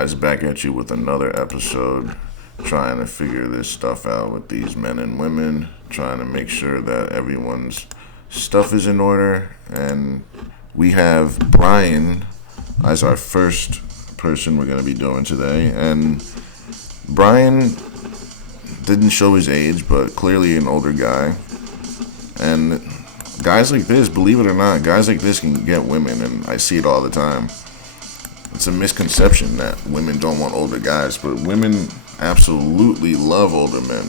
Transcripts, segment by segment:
Guys, back at you with another episode, trying to figure this stuff out with these men and women, trying to make sure that everyone's stuff is in order. And we have Brian as our first person we're going to be doing today. And Brian didn't show his age, but clearly an older guy. And guys like this, believe it or not, guys like this can get women, and I see it all the time. It's a misconception that women don't want older guys, but women absolutely love older men.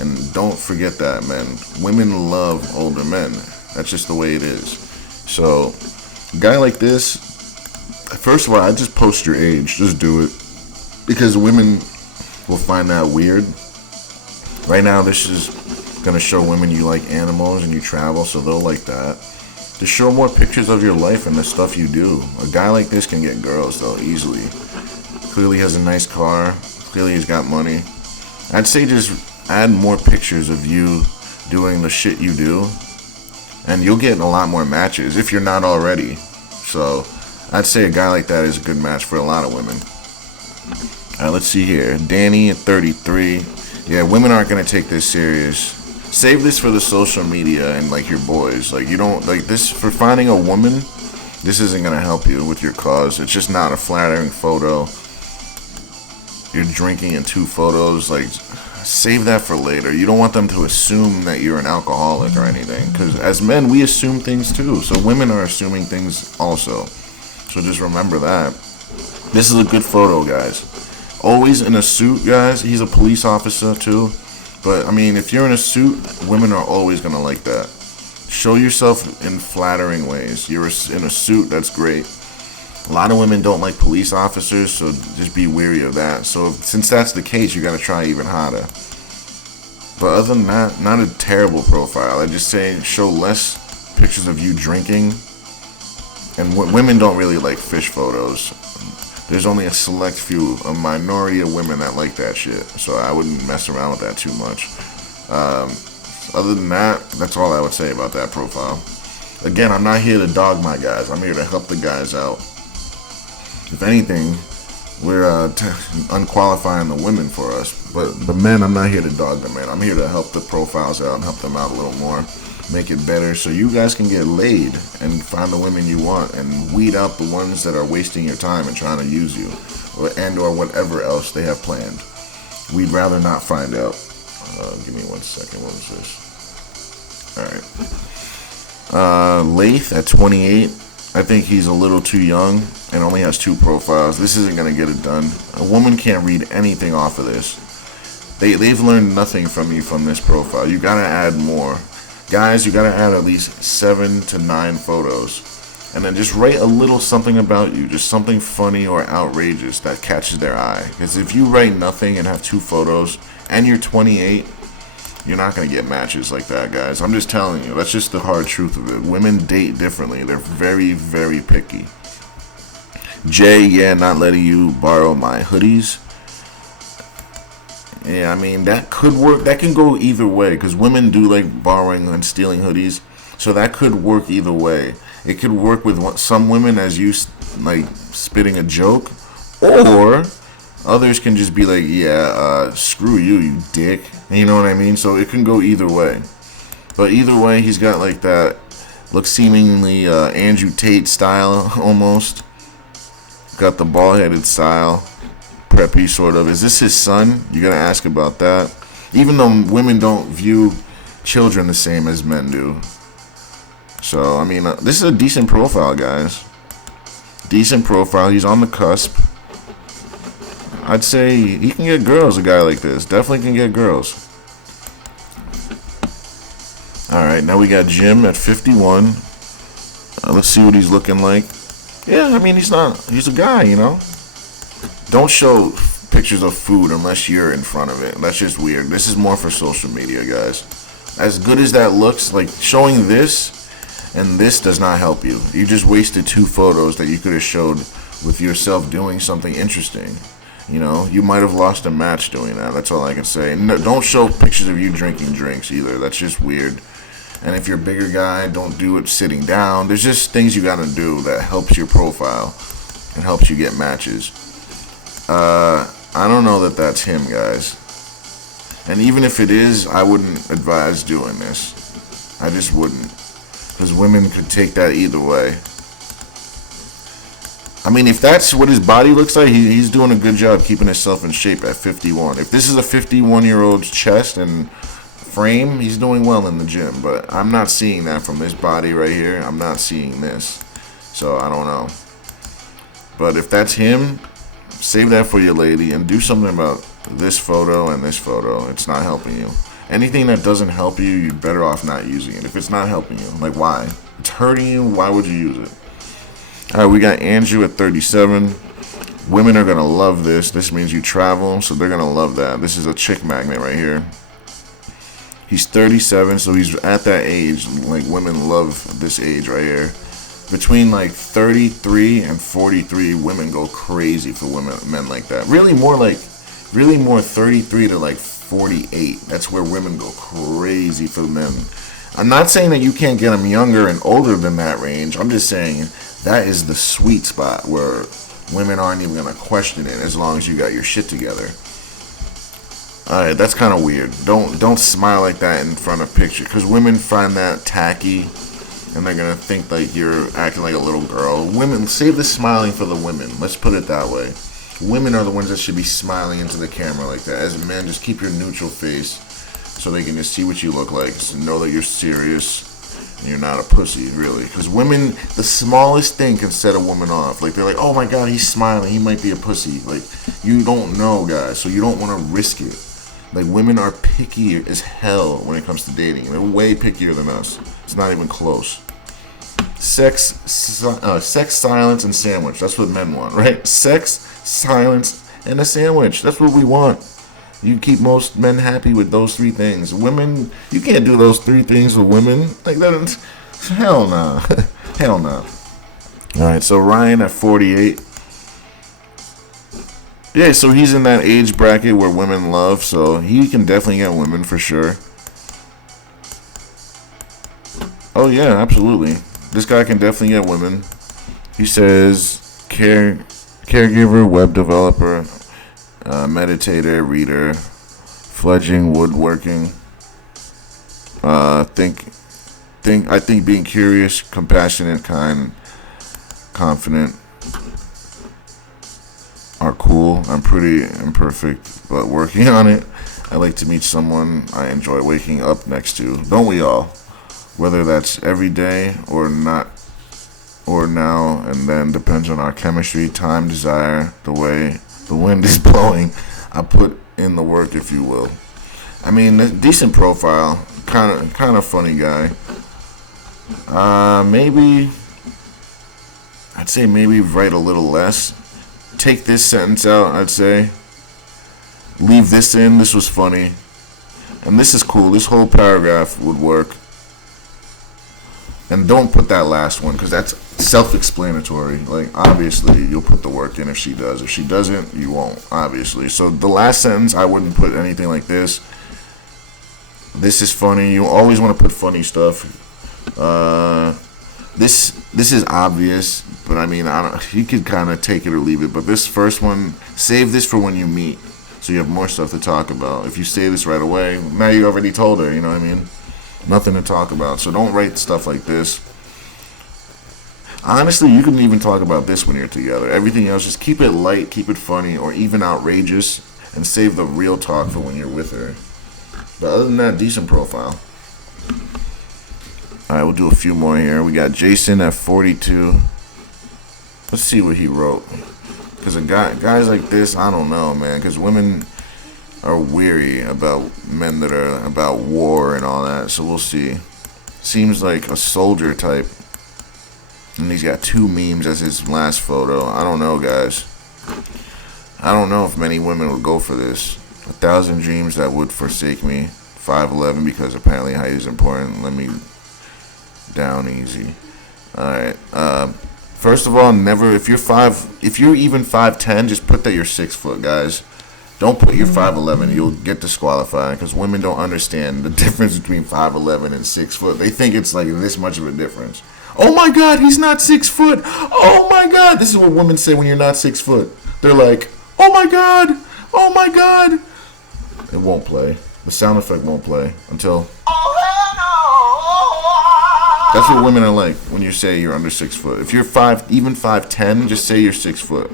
And don't forget that, men. Women love older men. That's just the way it is. So, a guy like this, first of all, I just post your age. Just do it. Because women will find that weird. Right now, this is going to show women you like animals and you travel, so they'll like that. Just show more pictures of your life and the stuff you do. A guy like this can get girls, though, easily. Clearly has a nice car. Clearly he's got money. I'd say just add more pictures of you doing the shit you do, and you'll get a lot more matches if you're not already. So I'd say a guy like that is a good match for a lot of women. Alright, let's see here. Danny at 33. Yeah, women aren't going to take this serious. Save this for the social media and like your boys. Like, you don't like this for finding a woman. This isn't gonna help you with your cause. It's just not a flattering photo. You're drinking in 2 photos. Like, save that for later. You don't want them to assume that you're an alcoholic or anything. Because as men, we assume things too. So women are assuming things also. So just remember that. This is a good photo, guys. Always in a suit, guys. He's a police officer too. But, I mean, if you're in a suit, women are always going to like that. Show yourself in flattering ways. You're in a suit, that's great. A lot of women don't like police officers, so just be wary of that. So, since that's the case, you got to try even harder. But other than that, not a terrible profile. I just say show less pictures of you drinking. And women don't really like fish photos. There's only a select few, a minority of women that like that shit. So I wouldn't mess around with that too much. Other than that, that's all I would say about that profile. Again, I'm not here to dog my guys. I'm here to help the guys out. If anything, we're unqualifying the women for us. But the men, I'm not here to dog the men. I'm here to help the profiles out and help them out a little more. Make it better so you guys can get laid and find the women you want and weed out the ones that are wasting your time and trying to use you or whatever else they have planned. We'd rather not find out. Give me 1 second. What was this? Alright. Lath at 28. I think he's a little too young and only has 2 profiles. This isn't going to get it done. A woman can't read anything off of this. They've learned nothing from you from this profile. You got to add more. Guys, you gotta add at least 7 to 9 photos. And then just write a little something about you. Just something funny or outrageous that catches their eye. Because if you write nothing and have 2 photos and you're 28, you're not gonna get matches like that, guys. I'm just telling you. That's just the hard truth of it. Women date differently. They're very, very picky. Jay, yeah, not letting you borrow my hoodies. Yeah, I mean, that could work. That can go either way, because women do like borrowing and stealing hoodies. So that could work either way. It could work with some women as you, like, spitting a joke. Or others can just be like, yeah, screw you, you dick. You know what I mean? So it can go either way. But either way, he's got, like, that, looks seemingly Andrew Tate style, almost. Got the bald-headed style. Preppy, sort of. Is this his son? You gotta ask about that. Even though women don't view children the same as men do. So, I mean, this is a decent profile, guys. Decent profile. He's on the cusp. I'd say he can get girls, a guy like this. Definitely can get girls. Alright, now we got Jim at 51. Let's see what he's looking like. Yeah, I mean, he's a guy, you know. Don't show pictures of food unless you're in front of it. That's just weird. This is more for social media, guys. As good as that looks, like, showing this and this does not help you. You just wasted 2 photos that you could have showed with yourself doing something interesting. You know, you might have lost a match doing that. That's all I can say. No, don't show pictures of you drinking drinks either. That's just weird. And if you're a bigger guy, don't do it sitting down. There's just things you gotta do that helps your profile and helps you get matches. I don't know that that's him, guys. And even if it is, I wouldn't advise doing this. I just wouldn't. Because women could take that either way. I mean, if that's what his body looks like, he's doing a good job keeping himself in shape at 51. If this is a 51-year-old's chest and frame, he's doing well in the gym. But I'm not seeing that from this body right here. I'm not seeing this. So I don't know. But if that's him, save that for your lady and do something about this photo and this photo. It's not helping you. Anything that doesn't help you, you're better off not using it. If it's not helping you, like why? It's hurting you, why would you use it? Alright, we got Andrew at 37. Women are going to love this. This means you travel, so they're going to love that. This is a chick magnet right here. He's 37, so he's at that age. Like, women love this age right here. Between like 33 and 43, women go crazy for men like that. Really more 33 to like 48. That's where women go crazy for men. I'm not saying that you can't get them younger and older than that range. I'm just saying that is the sweet spot where women aren't even going to question it as long as you got your shit together. Alright, that's kind of weird. Don't smile like that in front of picture, because women find that tacky and they're going to think like you're acting like a little girl. Women, save the smiling for the women. Let's put it that way. Women are the ones that should be smiling into the camera like that. As men, just keep your neutral face so they can just see what you look like. So know that you're serious and you're not a pussy, really. Because women, the smallest thing can set a woman off. Like, they're like, oh my god, he's smiling, he might be a pussy. Like, you don't know, guys, so you don't want to risk it. Like, women are picky as hell when it comes to dating. They're way pickier than us. It's not even close. Sex, silence, and sandwich. That's what men want, right? Sex, silence, and a sandwich. That's what we want. You keep most men happy with those three things. Women, you can't do those three things with women. Like that, hell nah. Hell nah. Alright, so Ryan at 48. Yeah, so he's in that age bracket where women love, so he can definitely get women for sure. Oh yeah, absolutely. This guy can definitely get women. He says caregiver, web developer, meditator, reader, fledgling woodworking. I think being curious, compassionate, kind, confident are cool. I'm pretty imperfect, but working on it. I like to meet someone I enjoy waking up next to. Don't we all? Whether that's every day or not, or now and then, depends on our chemistry, time, desire, the way the wind is blowing. I put in the work, if you will. I mean, decent profile, kind of funny guy. I'd say maybe write a little less. Take this sentence out, I'd say. Leave this in. This was funny. And this is cool. This whole paragraph would work. And don't put that last one, because that's self-explanatory. Like, obviously, you'll put the work in if she does. If she doesn't, you won't, obviously. So the last sentence, I wouldn't put anything like this. This is funny. You always want to put funny stuff. This is obvious, but I mean, you could kind of take it or leave it. But this first one, save this for when you meet, so you have more stuff to talk about. If you say this right away, now you already told her, you know what I mean? Nothing to talk about, so don't write stuff like this. Honestly, you can even talk about this when you're together. Everything else, just keep it light, keep it funny, or even outrageous, and save the real talk for when you're with her. But other than that, decent profile. Alright, we'll do a few more here. We got Jason at 42. Let's see what he wrote. Because guys like this, I don't know, man. Because women are weary about men that are about war and all that. So we'll see. Seems like a soldier type. And he's got 2 memes as his last photo. I don't know, guys. I don't know if many women would go for this. 1,000 dreams that would forsake me. 5'11", because apparently height is important. Let me down easy. Alright. First of all, never, if you're even 5'10", just put that you're 6 foot, guys. Don't put you're 5'11", you'll get disqualified, because women don't understand the difference between 5'11" and 6 foot. They think it's like this much of a difference. Oh my god, he's not 6 foot. Oh my god. This is what women say when you're not 6 foot. They're like, oh oh my god, oh my god. It won't play. The sound effect won't play until. That's what women are like when you say you're under 6 foot. If you're even 5'10", just say you're 6 foot.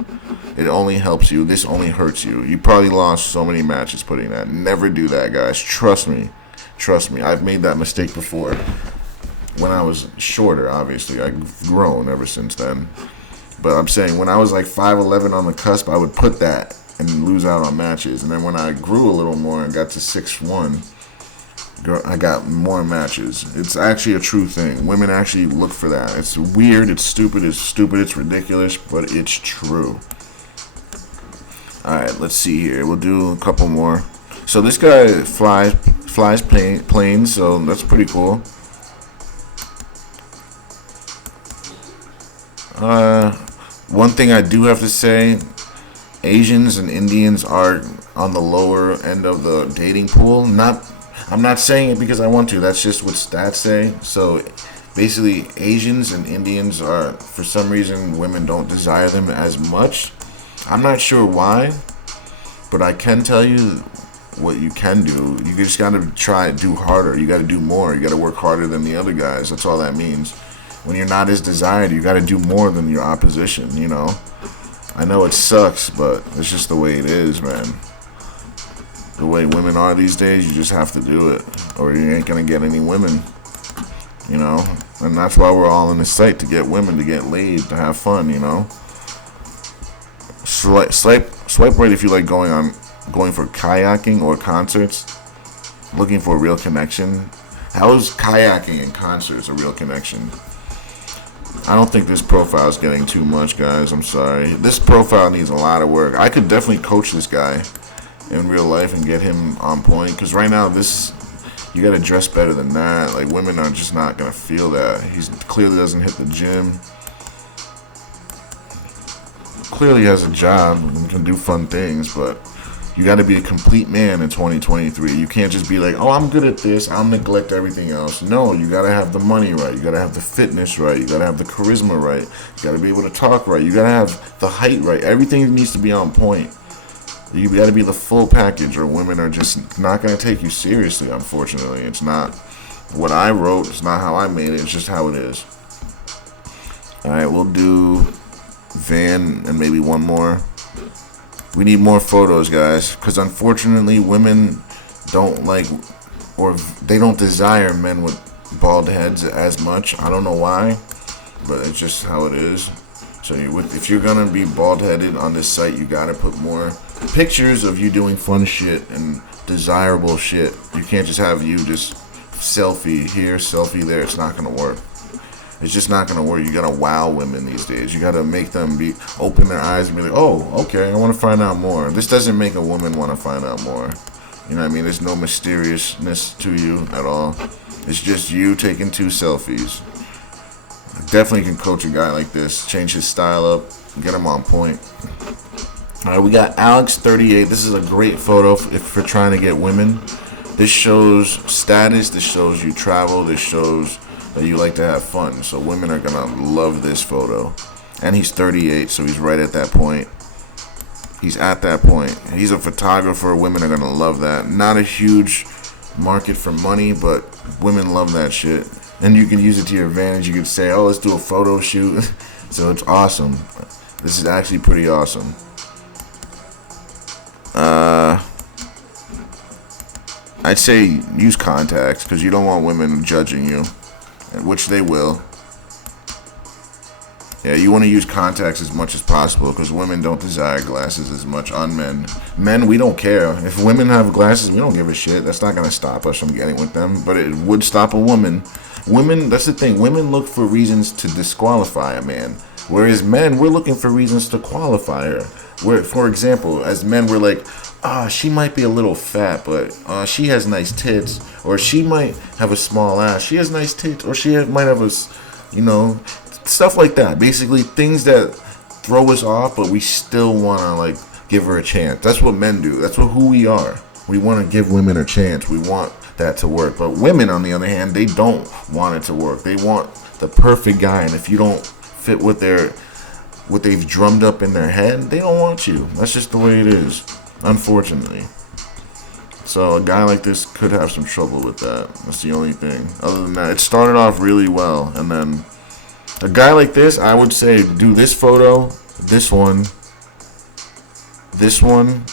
It only helps you. This only hurts you. You probably lost so many matches putting that. Never do that, guys. Trust me. Trust me. I've made that mistake before. When I was shorter, obviously. I've grown ever since then. But I'm saying when I was like 5'11" on the cusp, I would put that and lose out on matches. And then when I grew a little more and got to 6'1", I got more matches. It's actually a true thing. Women actually look for that. It's weird, it's stupid, it's ridiculous, but it's true. Alright, let's see here. We'll do a couple more. So this guy flies planes, so that's pretty cool. One thing I do have to say, Asians and Indians are on the lower end of the dating pool. I'm not saying it because I want to. That's just what stats say. So basically, Asians and Indians are, for some reason, women don't desire them as much. I'm not sure why, but I can tell you what you can do. You just gotta try and do harder. You gotta do more. You gotta work harder than the other guys. That's all that means. When you're not as desired, you gotta do more than your opposition, you know? I know it sucks, but it's just the way it is, man. The way women are these days, you just have to do it, or you ain't gonna get any women, you know. And that's why we're all in this site, to get women, to get laid, to have fun, you know. Swipe right if you like going for kayaking or concerts, looking for a real connection. How is kayaking and concerts a real connection? I don't think this profile is getting too much, guys. I'm sorry. This profile needs a lot of work. I could definitely coach this guy in real life and get him on point, because right now you gotta dress better than that. Like, women are just not gonna feel that. He clearly doesn't hit the gym, clearly has a job and can do fun things, but you gotta be a complete man in 2023. You can't just be like, oh, I'm good at this, I'll neglect everything else. No, you gotta have the money right, you gotta have the fitness right, you gotta have the charisma right, you gotta be able to talk right, you gotta have the height right. Everything needs to be on point. You got to be the full package, or women are just not going to take you seriously, unfortunately. It's not what I wrote. It's not how I made it. It's just how it is. All right, we'll do Van and maybe one more. We need more photos, guys, because unfortunately women don't like, or they don't desire men with bald heads as much. I don't know why, but it's just how it is. So if you're going to be bald-headed on this site, you got to put more pictures of you doing fun shit and desirable shit. You can't just have you just selfie here, selfie there. It's not going to work. It's just not going to work. You got to wow women these days. You got to make them open their eyes and be like, oh, okay, I want to find out more. This doesn't make a woman want to find out more. You know what I mean? There's no mysteriousness to you at all. It's just you taking 2 selfies. Definitely can coach a guy like this, change his style up, get him on point. All right, we got Alex38. This is a great photo if you're trying to get women. This shows status, this shows you travel, this shows that you like to have fun. So women are going to love this photo. And he's 38, so he's right at that point. He's at that point. He's a photographer. Women are going to love that. Not a huge market for money, but women love that shit. And you can use it to your advantage. You could say, oh, let's do a photo shoot. So it's awesome. This is actually pretty awesome. I'd say use contacts, because you don't want women judging you, which they will. Yeah, you want to use contacts as much as possible, because women don't desire glasses as much on men. Men, we don't care. If women have glasses, we don't give a shit. That's not going to stop us from getting with them, but it would stop a woman. Women, that's the thing. Women look for reasons to disqualify a man, whereas men, we're looking for reasons to qualify her. For example, as men, we're like, she might be a little fat, but she has nice tits, or she might have a small ass. She has nice tits, or she might have stuff like that. Basically, things that throw us off, but we still want to give her a chance. That's what men do. That's who we are. We want to give women a chance. We want that to work. But women, on the other hand, they don't want it to work. They want the perfect guy, and if you don't fit with their what they've drummed up in their head, they don't want you. That's just the way it is, unfortunately. So a guy like this could have some trouble with that. That's the only thing. Other than that, it started off really well, and then a guy like this, I would say, do this photo, this one, this one,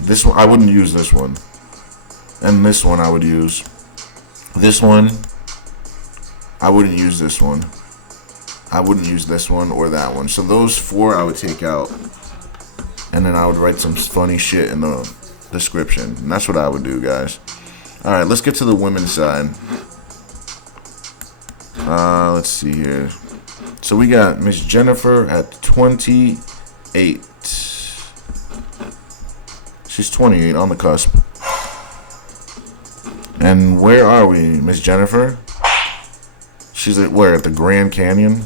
this one. I wouldn't use this one, and this one I would use. This one, I wouldn't use this one. I wouldn't use this one or that one. So those four I would take out, and then I would write some funny shit in the description. And that's what I would do, guys. All right, let's get to the women's side. Let's see here. So we got Miss Jennifer at 28. She's 28, on the cusp. And where are we, Miss Jennifer? She's at where? At the Grand Canyon?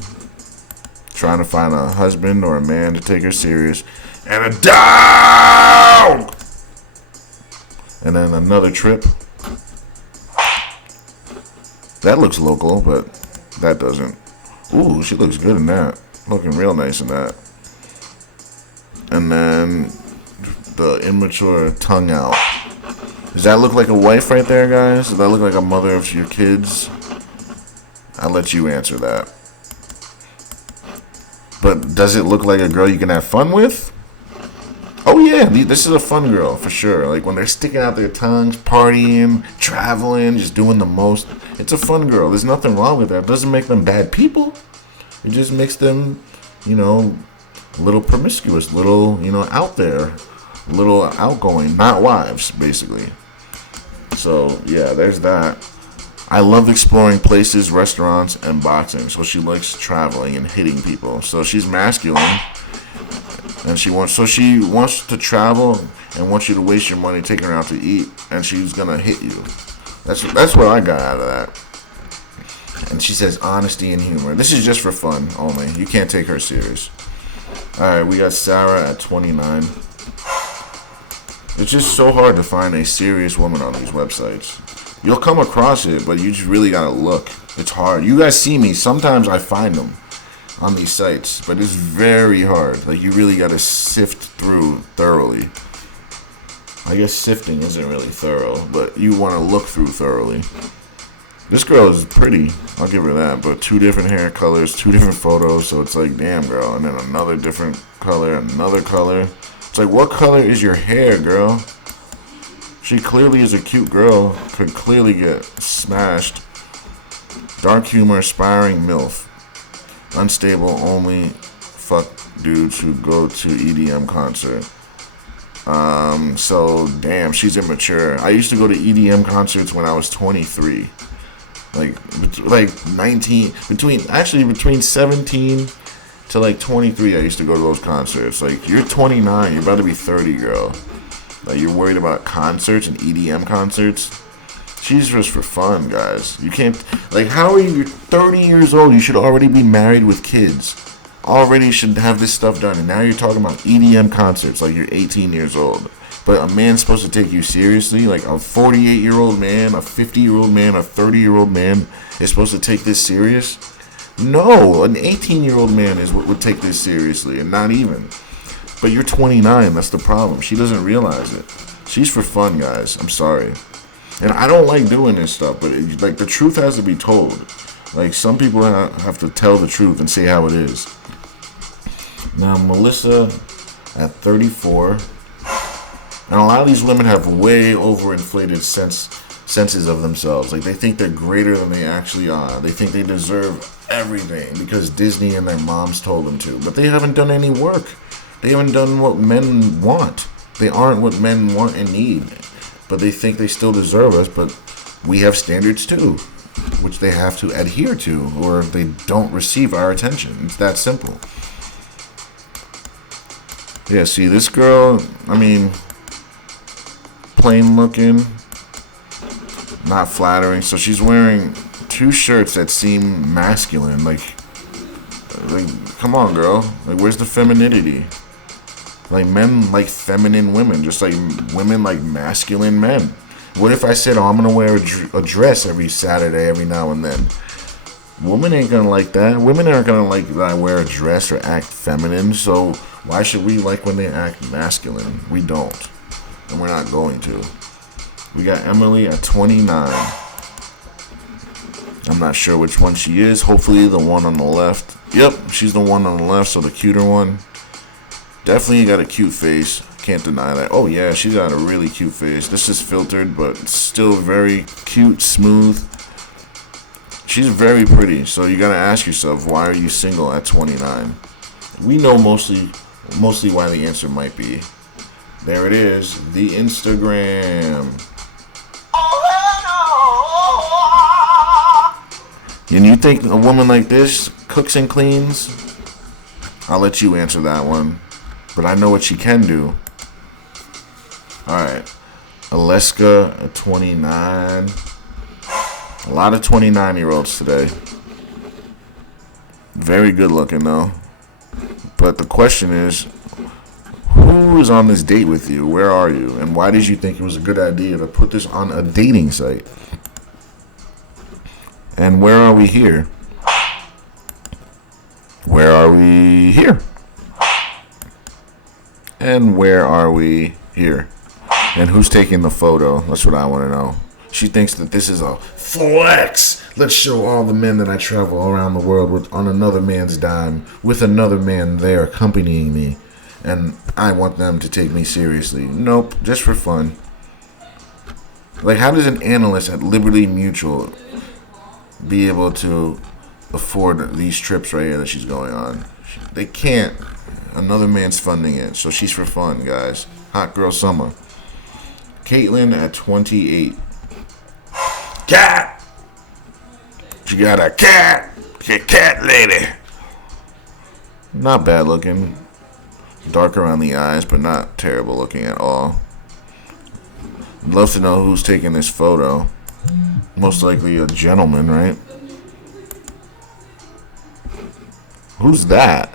Trying to find a husband or a man to take her serious. And a dog! And then another trip. That looks local, but that doesn't. Ooh, she looks good in that. Looking real nice in that. And then the immature tongue out. Does that look like a wife right there, guys? Does that look like a mother of your kids? I'll let you answer that. But does it look like a girl you can have fun with? Oh yeah, this is a fun girl for sure. Like when they're sticking out their tongues, partying, traveling, just doing the most. It's a fun girl. There's nothing wrong with that. It doesn't make them bad people. It just makes them, a little promiscuous, little, out there, a little outgoing, not wives, basically. So yeah, there's that. I love exploring places, restaurants, and boxing. So she likes traveling and hitting people. So she's masculine, and she wants to travel and wants you to waste your money taking her out to eat, and she's gonna hit you. That's what I got out of that. And she says honesty and humor. This is just for fun only. You can't take her serious. All right, we got Sarah at 29. It's just so hard to find a serious woman on these websites. You'll come across it, but you just really gotta look. It's hard. You guys see me. Sometimes I find them on these sites, but it's very hard. Like, you really gotta sift through thoroughly. I guess sifting isn't really thorough, but you want to look through thoroughly. This girl is pretty. I'll give her that. But 2 different hair colors, 2 different photos, so it's like, damn, girl. And then another different color, another color. It's like, what color is your hair, girl? She clearly is a cute girl. Could clearly get smashed. Dark humor, aspiring MILF. Unstable, only fuck dudes who go to EDM concert. So damn, she's immature. I used to go to EDM concerts when I was 23. Like 19, between 17 to like 23, I used to go to those concerts. Like, you're 29, you're about to be 30, girl. Like, you're worried about concerts and EDM concerts? She's just for fun, guys. You can't, like, how are you 30 years old? You should already be married with kids. Already should have this stuff done. And now you're talking about EDM concerts like you're 18 years old. But a man's supposed to take you seriously? Like, a 48-year-old man, a 50-year-old man, a 30-year-old man is supposed to take this serious? No, an 18-year-old man is what would take this seriously, and not even. But you're 29, that's the problem. She doesn't realize it. She's for fun, guys. I'm sorry. And I don't like doing this stuff, but like, the truth has to be told. Like, some people have to tell the truth and say how it is. Now, Melissa at 34. And a lot of these women have way overinflated senses of themselves. Like, they think they're greater than they actually are. They think they deserve everything because Disney and their moms told them to. But they haven't done any work. They haven't done what men want. They aren't what men want and need. But they think they still deserve us, but we have standards too, which they have to adhere to, or they don't receive our attention. It's that simple. Yeah, see, this girl, I mean, plain looking, not flattering. So she's wearing 2 shirts that seem masculine. Like, come on, girl. Like, where's the femininity? Like, men like feminine women, just like women like masculine men. What if I said, oh, I'm going to wear a dress every Saturday, every now and then? Women ain't gonna like that. Women aren't gonna like that I wear a dress or act feminine. So why should we like when they act masculine? We don't, and we're not going to. We got Emily at 29. I'm not sure which one she is. Hopefully the one on the left. Yep, she's the one on the left, so the cuter one. Definitely got a cute face. Can't deny that. Oh yeah, she's got a really cute face. This is filtered, but still very cute, smooth. She's very pretty, so you gotta ask yourself, why are you single at 29? We know mostly why the answer might be. There it is, the Instagram. And you think a woman like this cooks and cleans? I'll let you answer that one. But I know what she can do. Alright. Aleska at 29. A lot of 29-year-olds today. Very good looking though. But the question is, who is on this date with you? Where are you? And why did you think it was a good idea to put this on a dating site? And where are we here? Where are we here? And where are we here? And who's taking the photo? That's what I want to know. She thinks that this is a flex. Let's show all the men that I travel around the world with on another man's dime, with another man there accompanying me. And I want them to take me seriously. Nope, just for fun. Like, how does an analyst at Liberty Mutual be able to afford these trips right here that she's going on? They can't. Another man's funding it, so she's for fun, guys. Hot girl summer. Caitlin at 28. Cat! She got a cat! Cat lady! Not bad looking. Dark around the eyes, but not terrible looking at all. I'd love to know who's taking this photo. Most likely a gentleman, right? Who's that?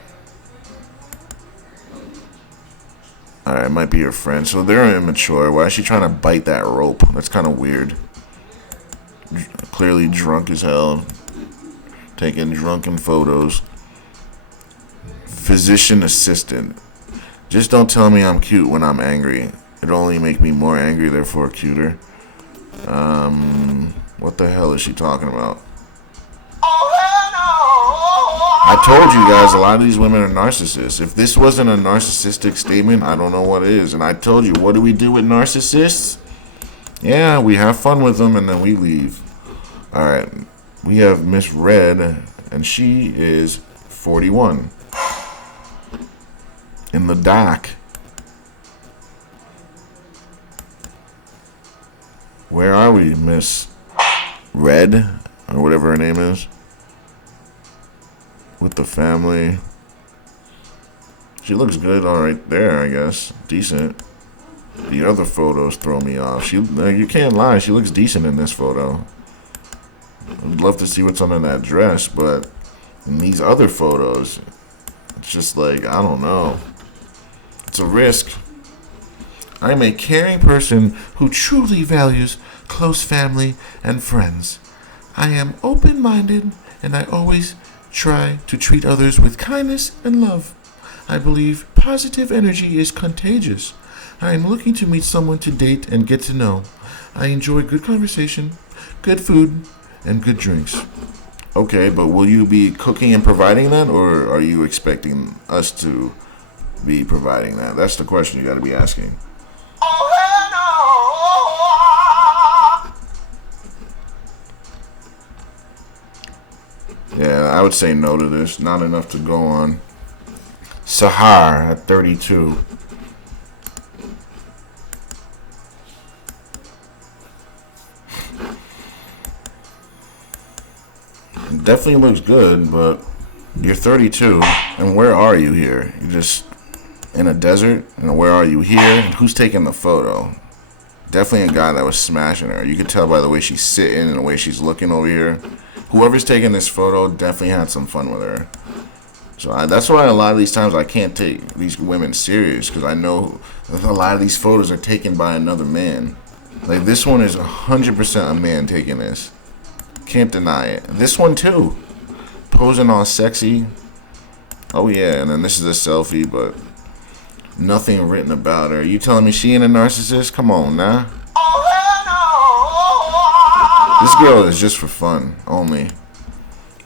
Alright, might be her friend. So they're immature. Why is she trying to bite that rope? That's kind of weird. Clearly drunk as hell. Taking drunken photos. Physician assistant. Just don't tell me I'm cute when I'm angry. It'll only make me more angry, therefore cuter. What the hell is she talking about? I told you guys a lot of these women are narcissists. If this wasn't a narcissistic statement, I don't know what is. And I told you, what do we do with narcissists? Yeah, we have fun with them and then we leave. Alright, we have Miss Red, and she is 41. In the dock. Where are we, Miss Red? Or whatever her name is. With the family. She looks good alright there, I guess. Decent. The other photos throw me off. You can't lie, she looks decent in this photo. I'd love to see what's under that dress, but in these other photos, it's just like, I don't know. It's a risk. I'm a caring person who truly values close family and friends. I am open-minded, and I always try to treat others with kindness and love. I believe positive energy is contagious. I am looking to meet someone to date and get to know. I enjoy good conversation, good food, and good drinks. Okay, but will you be cooking and providing that, or are you expecting us to be providing that? That's the question you got to be asking. Yeah, I would say no to this. Not enough to go on. Sahar at 32. Definitely looks good, but you're 32, and where are you here? You're just in a desert, and where are you here? And who's taking the photo? Definitely a guy that was smashing her. You can tell by the way she's sitting and the way she's looking over here. Whoever's taking this photo definitely had some fun with her. So that's why a lot of these times I can't take these women serious, because I know a lot of these photos are taken by another man. Like, this one is 100% a man taking this. Can't deny it. This one too. posing all sexy. Oh yeah, and then this is a selfie, but nothing written about her. You telling me she ain't a narcissist? Come on now. This girl is just for fun only.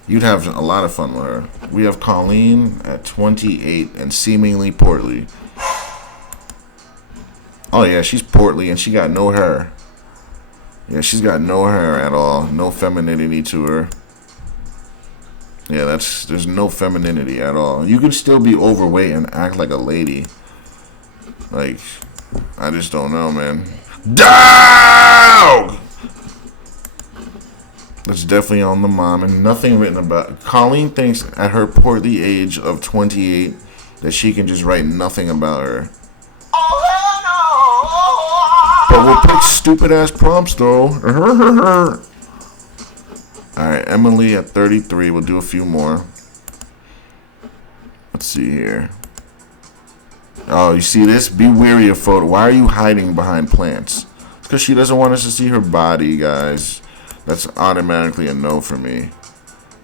You'd have a lot of fun with her. We have Colleen at 28 and seemingly portly. Oh yeah, she's portly and she got no hair. Yeah, she's got no hair at all. No femininity to her. Yeah, there's no femininity at all. You can still be overweight and act like a lady. Like, I just don't know, man. Dog! That's definitely on the mom, and nothing written about. Colleen thinks at her portly age of 28 that she can just write nothing about her. But we'll pick stupid ass prompts though. Alright, Emily at 33. We'll do a few more. Let's see here. Oh, you see this? Be wary of photo. Why are you hiding behind plants? It's because she doesn't want us to see her body, guys. That's automatically a no for me.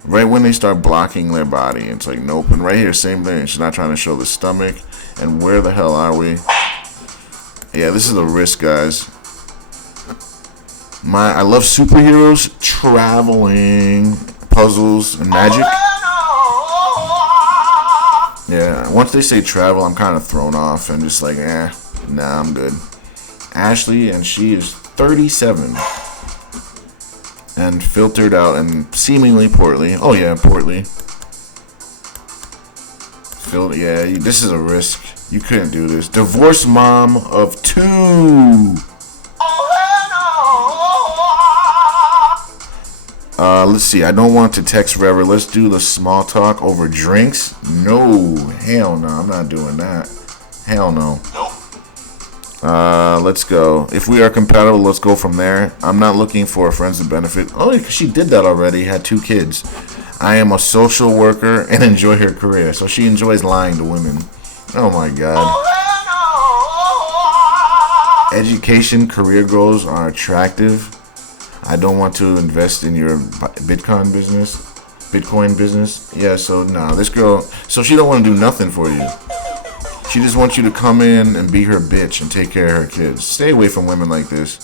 Right when they start blocking their body, it's like nope. And right here, same thing. She's not trying to show the stomach. And where the hell are we? Yeah, this is a risk, guys. I love superheroes, traveling, puzzles, and magic. Yeah, once they say travel, I'm kind of thrown off and just like, nah, I'm good. Ashley, and she is 37. And filtered out and seemingly portly. Oh yeah, portly. Yeah, this is a risk. You couldn't do this. Divorced mom of 2. Let's see. I don't want to text forever. Let's do the small talk over drinks. No, hell no. I'm not doing that. Hell no. Let's go. If we are compatible, let's go from there. I'm not looking for a friends with benefit. Oh, she did that already. Had 2 kids. I am a social worker and enjoy her career. So she enjoys lying to women. Oh my God. Education, career goals are attractive. I don't want to invest in your Bitcoin business. Yeah, so nah, this girl, so she don't want to do nothing for you. She just wants you to come in and be her bitch and take care of her kids. Stay away from women like this.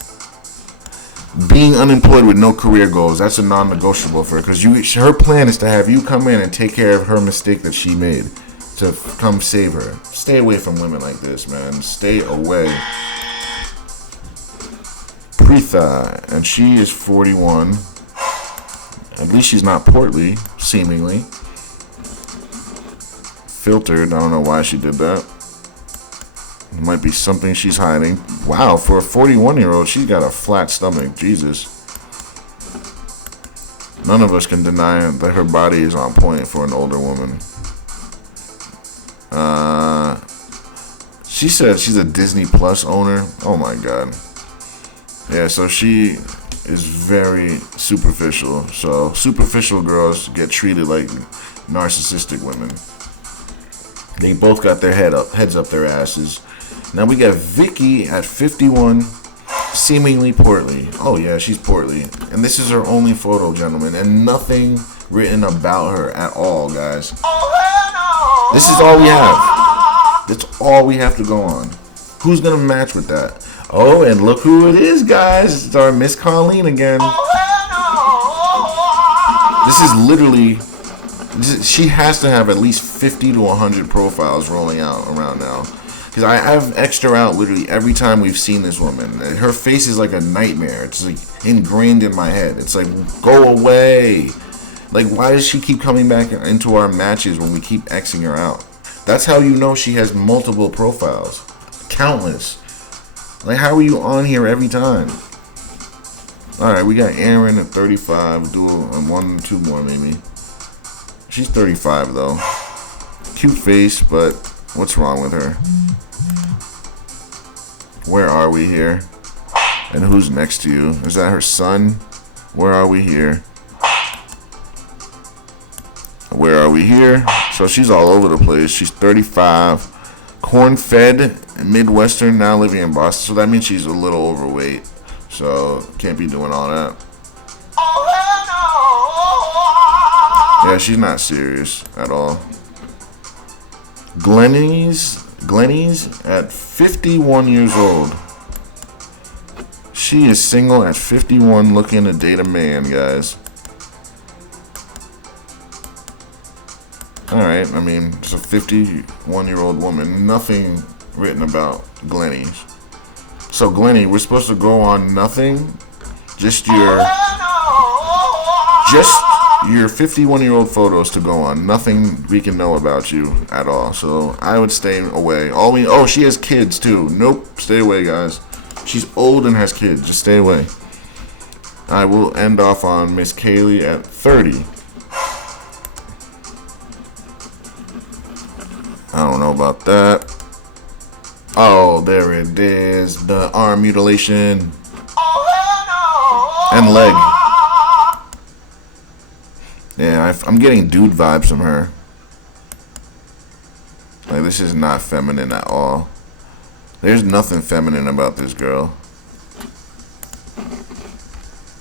Being unemployed with no career goals, that's a non-negotiable for her. Because her plan is to have you come in and take care of her mistake that she made. To come save her. Stay away from women like this, man. Stay away. Preetha, and she is 41. At least she's not portly, seemingly. Filtered, I don't know why she did that. It might be something she's hiding. Wow, for a 41-year-old, she's got a flat stomach. Jesus. None of us can deny that her body is on point for an older woman. She said she's a Disney Plus owner. Oh my God. Yeah, so she is very superficial. So superficial girls get treated like narcissistic women. They both got their heads up their asses. Now we got Vicky at 51, seemingly portly. Oh yeah, she's portly. And this is her only photo, gentlemen. And nothing written about her at all, guys. This is all we have. That's all we have to go on. Who's going to match with that? Oh, and look who it is, guys. It's our Miss Colleen again. This is literally... She has to have at least 50 to 100 profiles rolling out around now. Because I have extra out literally every time we've seen this woman. Her face is like a nightmare. It's like ingrained in my head. It's like, go away. Like, why does she keep coming back into our matches when we keep Xing her out? That's how you know she has multiple profiles. Countless. Like, how are you on here every time? Alright, we got Aaron at 35. Do one or two more, maybe. She's 35, though. Cute face, but what's wrong with her? Where are we here? And who's next to you? Is that her son? Where are we here? Where are we here? So she's all over the place. She's 35. Corn-fed, Midwestern, now living in Boston. So that means she's a little overweight. So can't be doing all that. Yeah, she's not serious at all. Glenny's at 51 years old. She is single at 51, looking to date a man, guys. Alright, I mean, it's a 51-year-old woman. Nothing written about Glenny's. So, Glenny, we're supposed to go on nothing? Just your 51-year-old photos to go on. Nothing we can know about you at all. So, I would stay away. She has kids, too. Nope, stay away, guys. She's old and has kids. Just stay away. I will end off on Miss Kaylee at 30. I don't know about that. Oh, there it is. The arm mutilation. And leg. Yeah, I'm getting dude vibes from her. Like, this is not feminine at all. There's nothing feminine about this girl.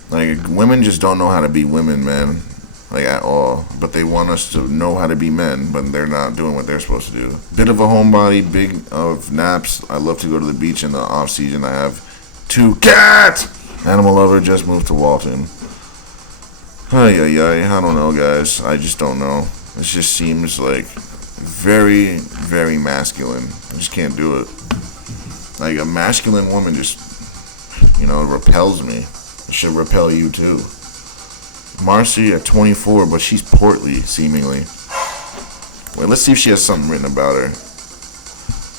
Like, women just don't know how to be women, man. Like, at all. But they want us to know how to be men, but they're not doing what they're supposed to do. Bit of a homebody, big of naps. I love to go to the beach in the off season. I have 2 cats. Animal lover, just moved to Walton. I don't know, guys. I just don't know. It just seems like very, very masculine. I just can't do it. Like, a masculine woman just, repels me. It should repel you, too. Marcy at 24, but she's portly, seemingly. Wait, let's see if she has something written about her.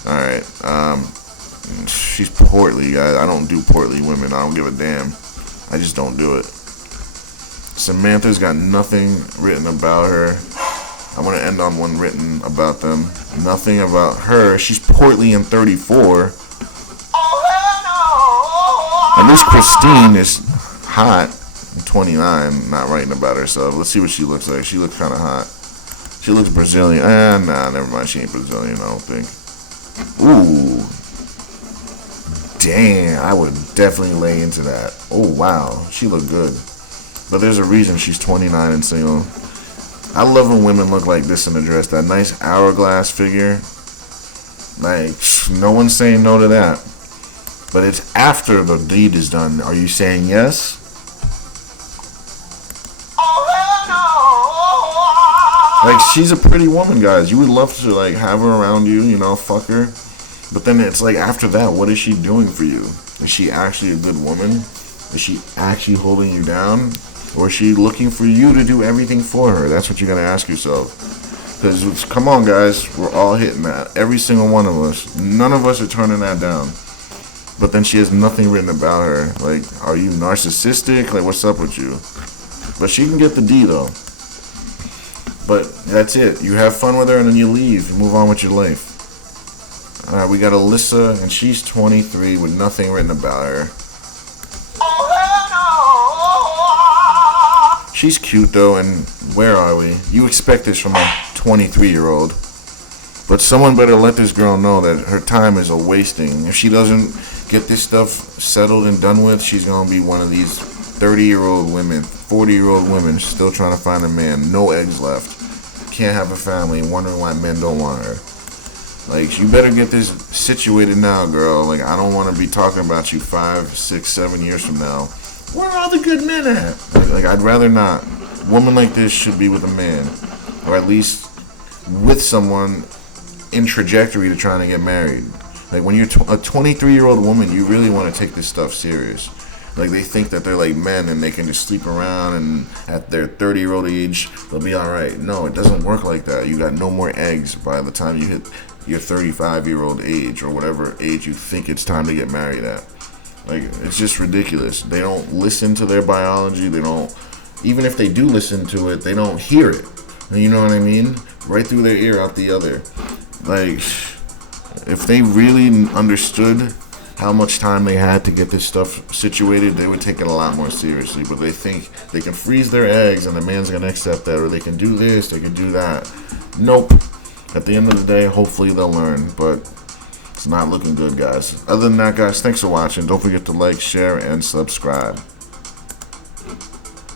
Alright, she's portly, guys. I don't do portly women. I don't give a damn. I just don't do it. Samantha's got nothing written about her. I'm going to end on one written about them. Nothing about her. She's portly and 34. And this Christine is hot. 29, not writing about herself. Let's see what she looks like. She looks kind of hot. She looks Brazilian. Nah, never mind. She ain't Brazilian, I don't think. Ooh. Damn, I would definitely lay into that. Oh, wow. She looked good. But there's a reason she's 29 and single. I love when women look like this in a dress. That nice hourglass figure. Like, no one's saying no to that. But it's after the deed is done. Are you saying yes? Like, she's a pretty woman, guys. You would love to, like, have her around you, fuck her. But then it's like, after that, what is she doing for you? Is she actually a good woman? Is she actually holding you down? Or is she looking for you to do everything for her? That's what you gotta ask yourself. Because, come on, guys, we're all hitting that. Every single one of us. None of us are turning that down. But then she has nothing written about her. Like, are you narcissistic? Like, what's up with you? But she can get the D, though. But that's it. You have fun with her and then you leave. You move on with your life. Alright, we got Alyssa, and she's 23 with nothing written about her. She's cute, though, and where are we? You expect this from a 23-year-old. But someone better let this girl know that her time is a wasting. If she doesn't get this stuff settled and done with, she's going to be one of these 30-year-old women, 40-year-old women still trying to find a man. No eggs left. Can't have a family, wondering why men don't want her. Like, you better get this situated now, girl. Like, I don't want to be talking about you 5, 6, 7 years from now. Where are all the good men at? Like, I'd rather not. A woman like this should be with a man. Or at least with someone in trajectory to trying to get married. Like, when you're a 23-year-old woman, you really want to take this stuff serious. Like, they think that they're like men and they can just sleep around and at their 30-year-old age, they'll be alright. No, it doesn't work like that. You got no more eggs by the time you hit your 35-year-old age or whatever age you think it's time to get married at. Like, it's just ridiculous. They don't listen to their biology. They don't, even if they do listen to it, they don't hear it. You know what I mean? Right through their ear, out the other. Like, if they really understood how much time they had to get this stuff situated, they would take it a lot more seriously. But they think they can freeze their eggs and the man's going to accept that, or they can do this, they can do that. Nope. At the end of the day, hopefully they'll learn, but it's not looking good, guys. Other than that, guys, thanks for watching. Don't forget to like, share, and subscribe.